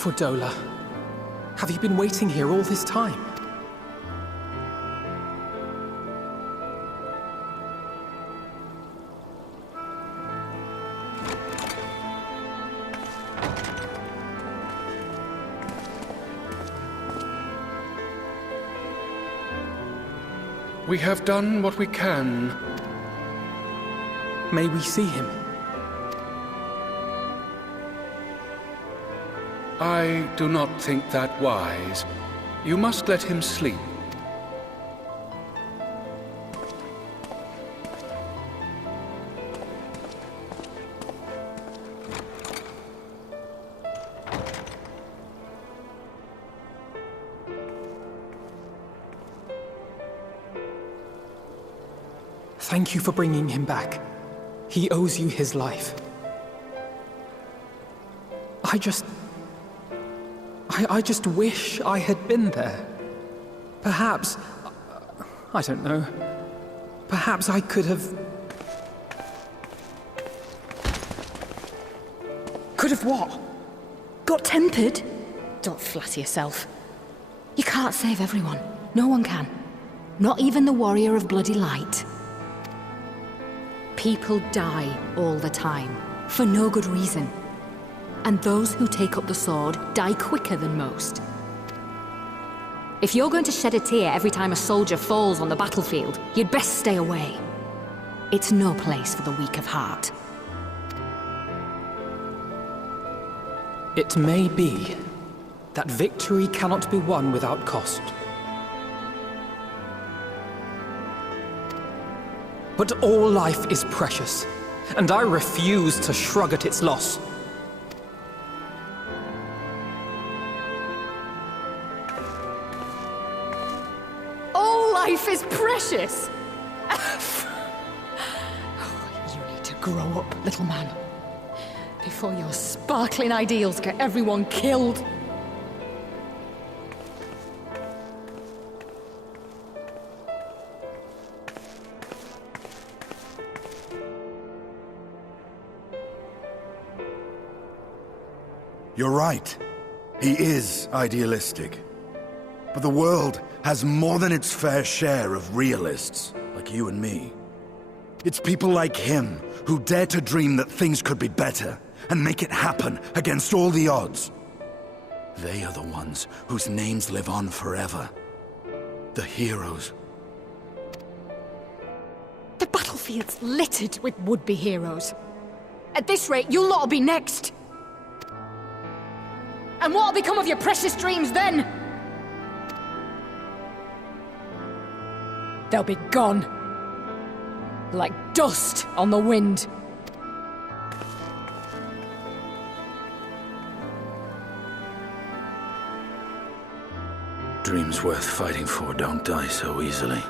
Fordola, have you been waiting here all this time? We have done what we can. May we see him? I do not think that wise. You must let him sleep. Thank you for bringing him back. He owes you his life. I just wish I had been there. Perhaps, I don't know, perhaps I could have... Could have what? Got tempered? Don't flatter yourself. You can't save everyone. No one can. Not even the warrior of bloody light. People die all the time, for no good reason. And those who take up the sword die quicker than most. If you're going to shed a tear every time a soldier falls on the battlefield, you'd best stay away. It's no place for the weak of heart. It may be that victory cannot be won without cost. But all life is precious, and I refuse to shrug at its loss. All life is precious! You need to grow up, little man. Before your sparkling ideals get everyone killed. You're right. He is idealistic. But the world has more than its fair share of realists, like you and me. It's people like him who dare to dream that things could be better and make it happen against all the odds. They are the ones whose names live on forever. The heroes. The battlefield's littered with would-be heroes. At this rate, you'll lot'll be next. And what'll become of your precious dreams then? They'll be gone. Like dust on the wind. Dreams worth fighting for don't die so easily.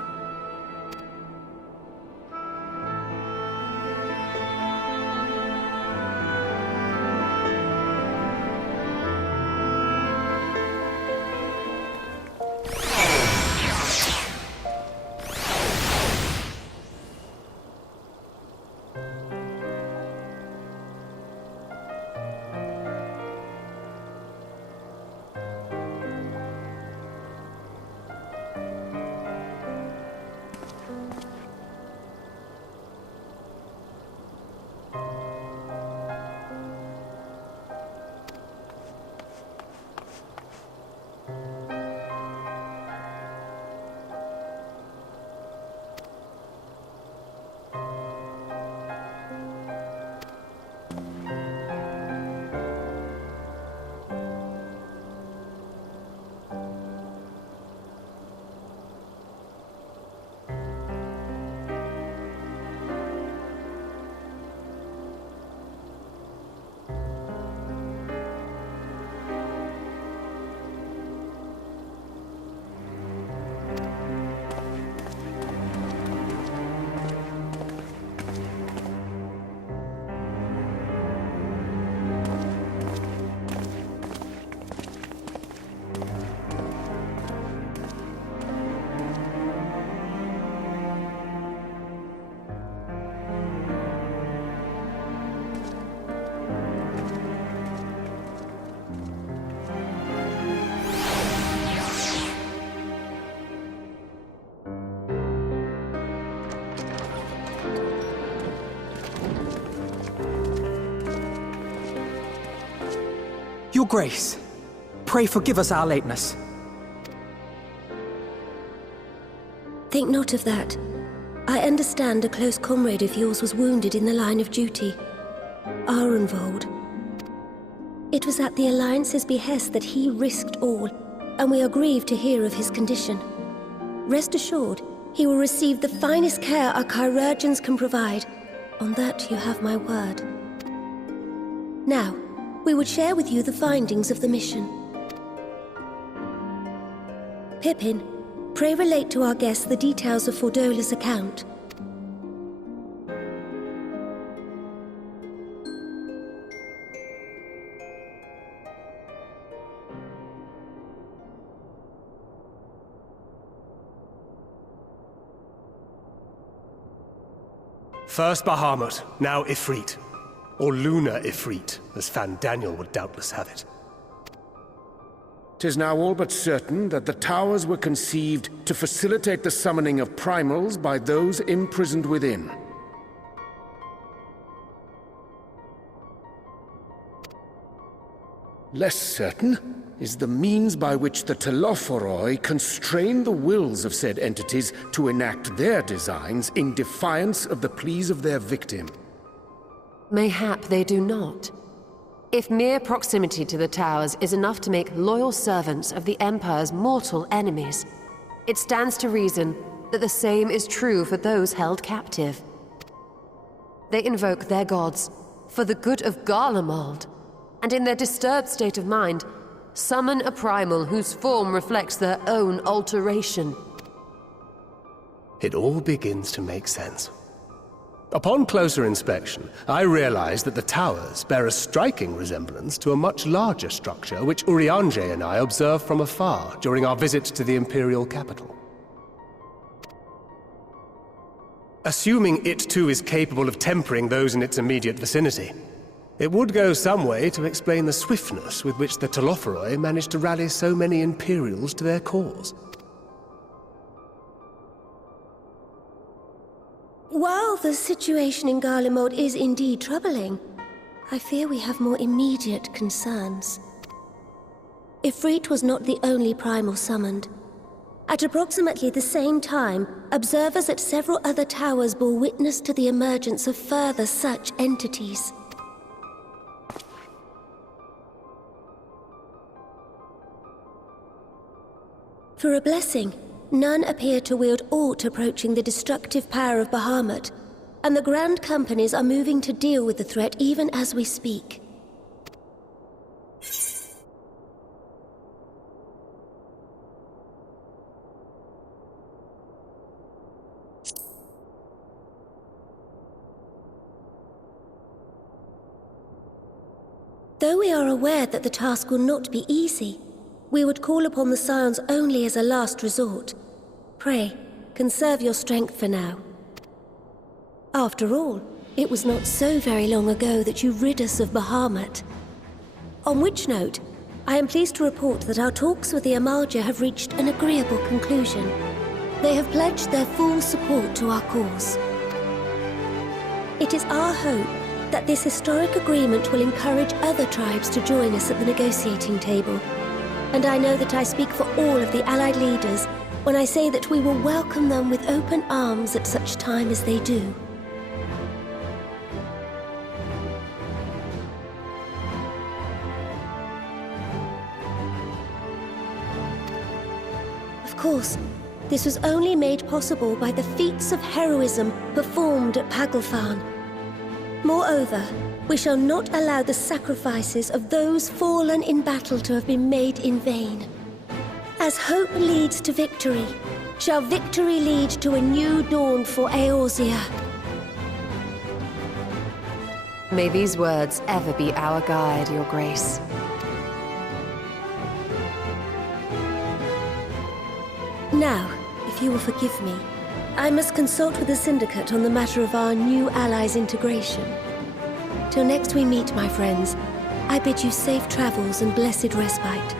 Your Grace, pray forgive us our lateness. Think not of that. I understand a close comrade of yours was wounded in the line of duty. Arenvold. It was at the Alliance's behest that he risked all, and we are grieved to hear of his condition. Rest assured, he will receive the finest care our chirurgeons can provide. On that you have my word. Now, we would share with you the findings of the mission. Pippin, pray relate to our guests the details of Fordola's account. First Bahamut, now Ifrit. Or Lunar Ifrit, as Fan Daniel would doubtless have it. 'Tis now all but certain that the towers were conceived to facilitate the summoning of primals by those imprisoned within. Less certain is the means by which the Telophoroi constrain the wills of said entities to enact their designs in defiance of the pleas of their victim. Mayhap they do not. If mere proximity to the towers is enough to make loyal servants of the Empire's mortal enemies, it stands to reason that the same is true for those held captive. They invoke their gods for the good of Garlemald, and in their disturbed state of mind, summon a primal whose form reflects their own alteration. It all begins to make sense. Upon closer inspection, I realized that the towers bear a striking resemblance to a much larger structure which Urianger and I observed from afar during our visit to the Imperial capital. Assuming it too is capable of tempering those in its immediate vicinity, it would go some way to explain the swiftness with which the Telophoroi managed to rally so many Imperials to their cause. While the situation in Garlemald is indeed troubling, I fear we have more immediate concerns. Ifrit was not the only primal summoned. At approximately the same time, observers at several other towers bore witness to the emergence of further such entities. For a blessing, none appear to wield aught approaching the destructive power of Bahamut, and the Grand Companies are moving to deal with the threat even as we speak. Though we are aware that the task will not be easy, we would call upon the Scions only as a last resort. Pray, conserve your strength for now. After all, it was not so very long ago that you rid us of Bahamut. On which note, I am pleased to report that our talks with the Amalja have reached an agreeable conclusion. They have pledged their full support to our cause. It is our hope that this historic agreement will encourage other tribes to join us at the negotiating table. And I know that I speak for all of the Allied leaders when I say that we will welcome them with open arms at such time as they do. Of course, this was only made possible by the feats of heroism performed at Paglfan. Moreover, we shall not allow the sacrifices of those fallen in battle to have been made in vain. As hope leads to victory, shall victory lead to a new dawn for Eorzea. May these words ever be our guide, Your Grace. Now, if you will forgive me, I must consult with the Syndicate on the matter of our new allies' integration. Till next we meet, my friends, I bid you safe travels and blessed respite.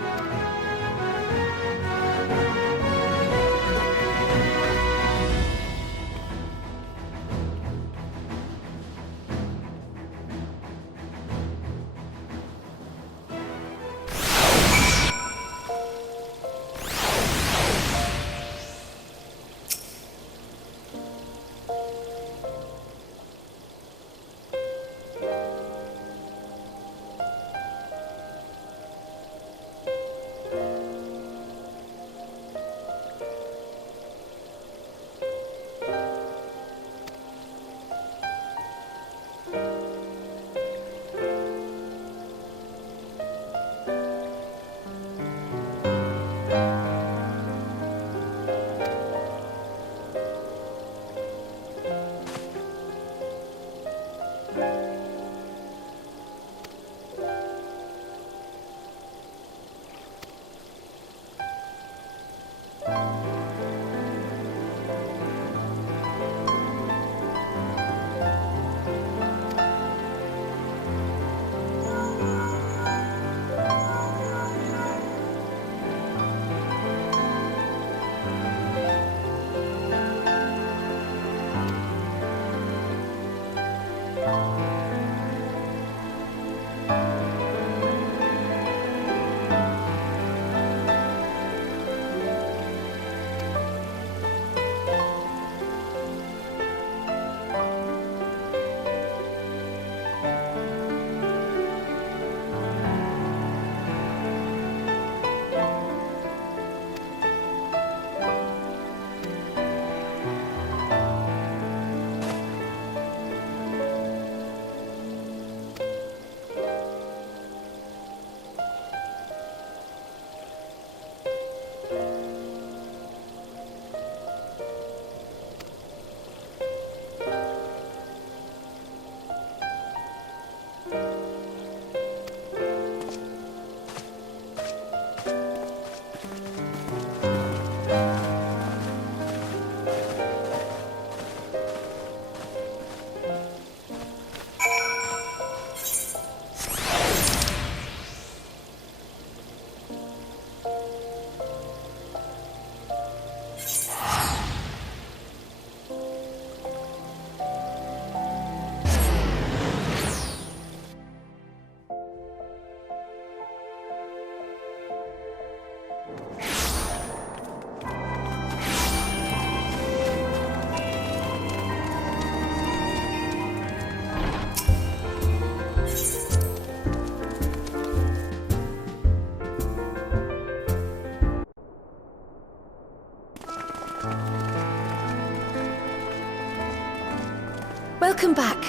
Welcome back.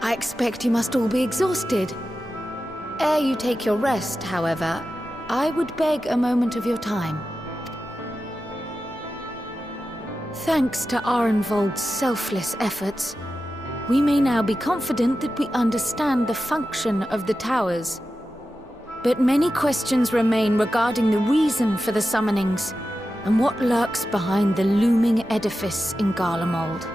I expect you must all be exhausted. Ere you take your rest, however, I would beg a moment of your time. Thanks to Arenvold's selfless efforts, we may now be confident that we understand the function of the towers. But many questions remain regarding the reason for the summonings and what lurks behind the looming edifice in Garlemald.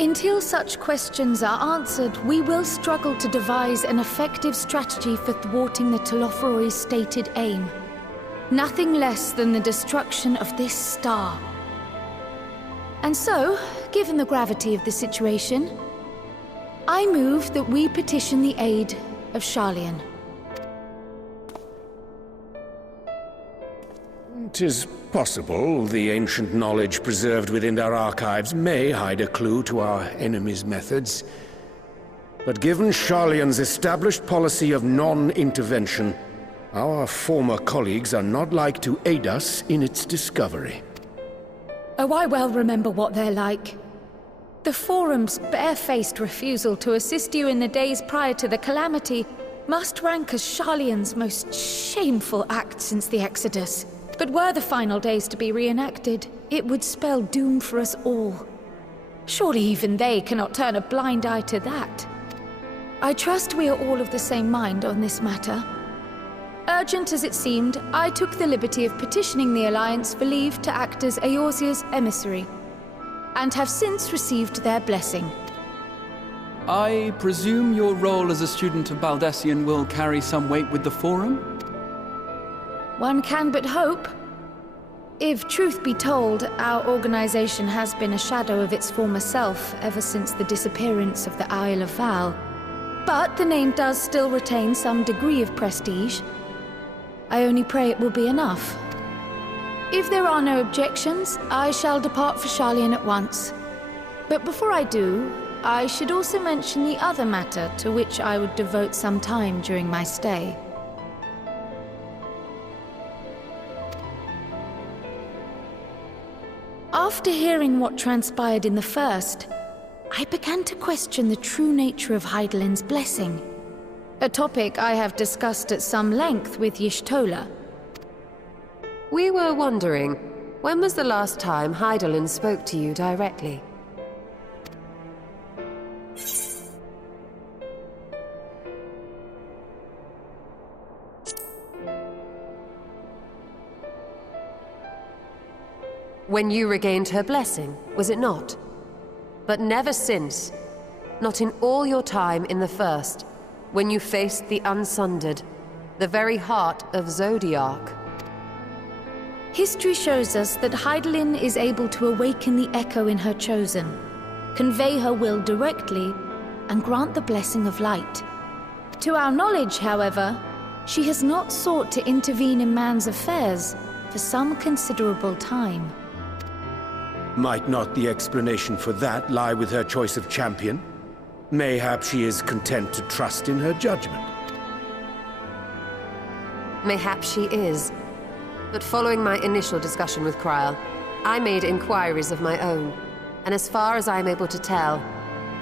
Until such questions are answered, we will struggle to devise an effective strategy for thwarting the Telophoroi's stated aim. Nothing less than the destruction of this star. And so, given the gravity of the situation, I move that we petition the aid of Sharlayan. 'Tis possible the ancient knowledge preserved within our archives may hide a clue to our enemy's methods. But given Sharlayan's established policy of non-intervention, our former colleagues are not like to aid us in its discovery. Oh, I well remember what they're like. The Forum's barefaced refusal to assist you in the days prior to the calamity must rank as Sharlayan's most shameful act since the Exodus. But were the final days to be reenacted, it would spell doom for us all. Surely even they cannot turn a blind eye to that. I trust we are all of the same mind on this matter. Urgent as it seemed, I took the liberty of petitioning the Alliance for leave to act as Eorzea's emissary, and have since received their blessing. I presume your role as a student of Baldessian will carry some weight with the Forum? One can but hope. If truth be told, our organization has been a shadow of its former self ever since the disappearance of the Isle of Val. But the name does still retain some degree of prestige. I only pray it will be enough. If there are no objections, I shall depart for Sharlayan at once. But before I do, I should also mention the other matter to which I would devote some time during my stay. After hearing what transpired in the first, I began to question the true nature of Hydaelyn's blessing. A topic I have discussed at some length with Y'shtola. We were wondering, when was the last time Hydaelyn spoke to you directly? When you regained her blessing, was it not? But never since. Not in all your time in the First, when you faced the Unsundered, the very heart of Zodiark. History shows us that Hydaelyn is able to awaken the echo in her chosen, convey her will directly, and grant the blessing of light. To our knowledge, however, she has not sought to intervene in man's affairs for some considerable time. Might not the explanation for that lie with her choice of champion? Mayhap she is content to trust in her judgment. Mayhap she is. But following my initial discussion with Kryl, I made inquiries of my own, and as far as I'm able to tell,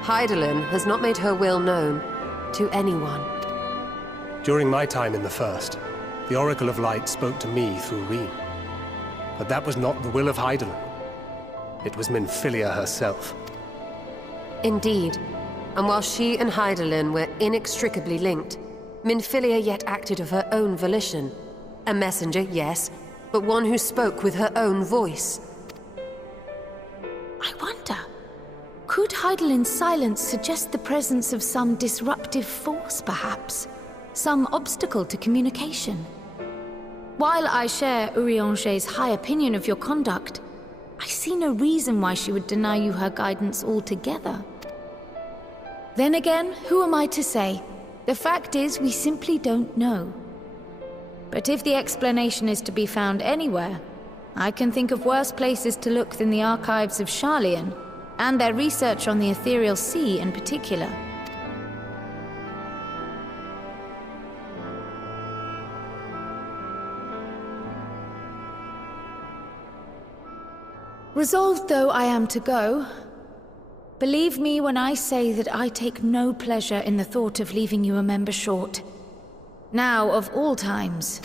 Hydaelyn has not made her will known to anyone. During my time in the First, the Oracle of Light spoke to me through Reen. But that was not the will of Hydaelyn. It was Minfilia herself. Indeed. And while she and Hydaelyn were inextricably linked, Minfilia yet acted of her own volition. A messenger, yes, but one who spoke with her own voice. I wonder, could Hydaelyn's silence suggest the presence of some disruptive force, perhaps? Some obstacle to communication? While I share Urianger's high opinion of your conduct, I see no reason why she would deny you her guidance altogether. Then again, who am I to say? The fact is, we simply don't know. But if the explanation is to be found anywhere, I can think of worse places to look than the archives of Sharlayan, and their research on the Ethereal Sea in particular. Resolved though I am to go, believe me when I say that I take no pleasure in the thought of leaving you a member short. Now, of all times.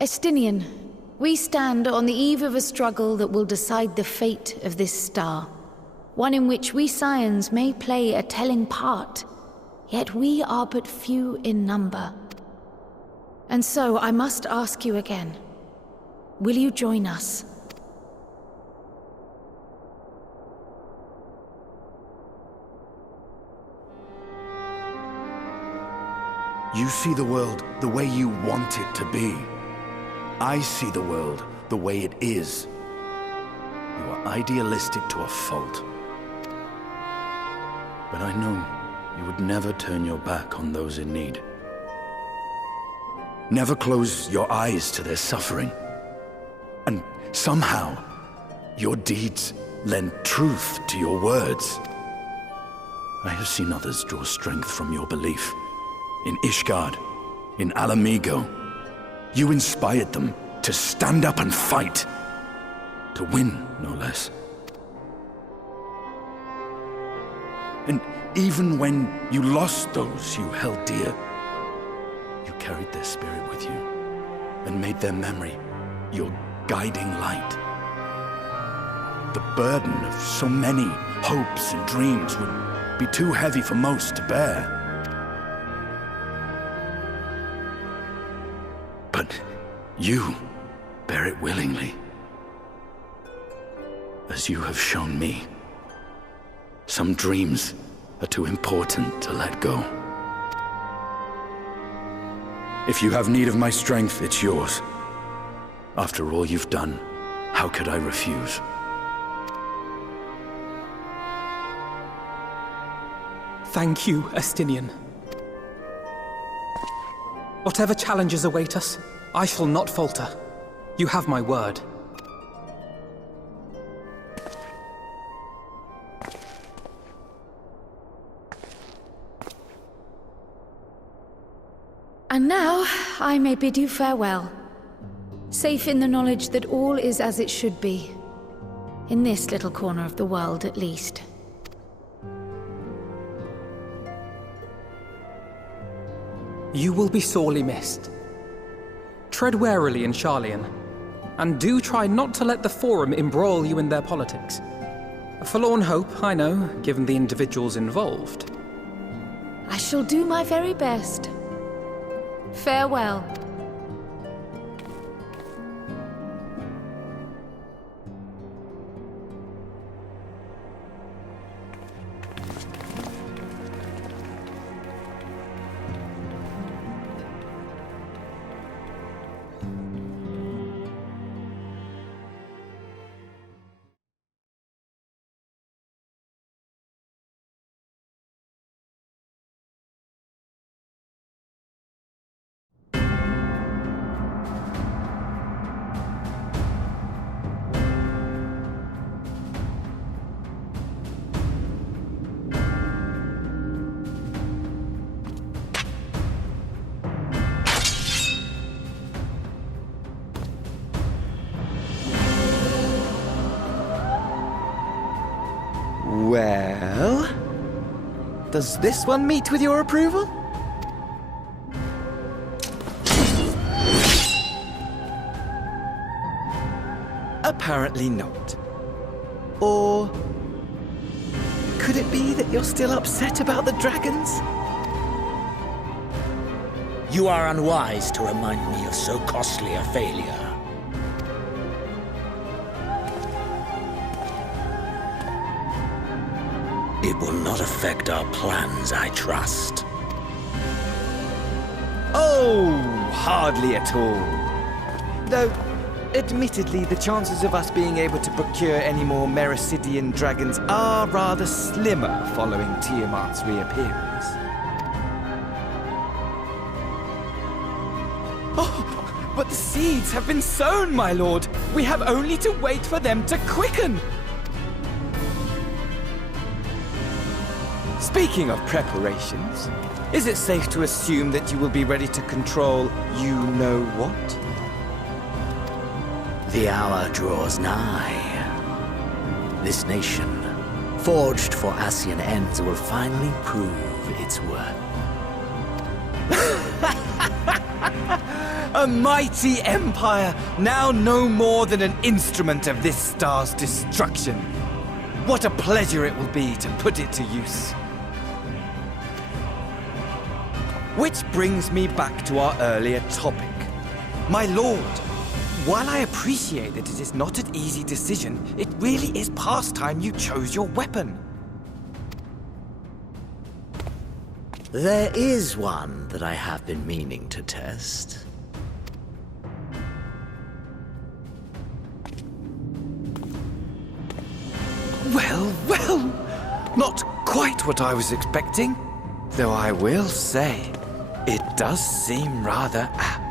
Estinian, we stand on the eve of a struggle that will decide the fate of this star. One in which we Scions may play a telling part, yet we are but few in number. And so I must ask you again, will you join us? You see the world the way you want it to be. I see the world the way it is. You are idealistic to a fault. But I know you would never turn your back on those in need. Never close your eyes to their suffering. And somehow, your deeds lend truth to your words. I have seen others draw strength from your belief. In Ishgard, in Alamigo, you inspired them to stand up and fight. To win, no less. And even when you lost those you held dear, you carried their spirit with you and made their memory your guiding light. The burden of so many hopes and dreams would be too heavy for most to bear. But you bear it willingly, as you have shown me. Some dreams are too important to let go. If you have need of my strength, it's yours. After all you've done, how could I refuse? Thank you, Estinian. Whatever challenges await us, I shall not falter. You have my word. And now, I may bid you farewell. Safe in the knowledge that all is as it should be. In this little corner of the world, at least. You will be sorely missed. Tread warily in Sharlayan, and do try not to let the Forum embroil you in their politics. A forlorn hope, I know, given the individuals involved. I shall do my very best. Farewell. Well... does this one meet with your approval? Apparently not. Or... could it be that you're still upset about the dragons? You are unwise to remind me of so costly a failure. It will not affect our plans, I trust. Oh, hardly at all. Though, admittedly, the chances of us being able to procure any more Mericidian dragons are rather slimmer following Tiamat's reappearance. Oh, but the seeds have been sown, my lord. We have only to wait for them to quicken. Speaking of preparations, is it safe to assume that you will be ready to control you-know-what? The hour draws nigh. This nation, forged for Ascian ends, will finally prove its worth. A mighty empire, now no more than an instrument of this star's destruction. What a pleasure it will be to put it to use. Which brings me back to our earlier topic. My lord, while I appreciate that it is not an easy decision, it really is past time you chose your weapon. There is one that I have been meaning to test. Well, well, not quite what I was expecting. Though I will say, it does seem rather apt.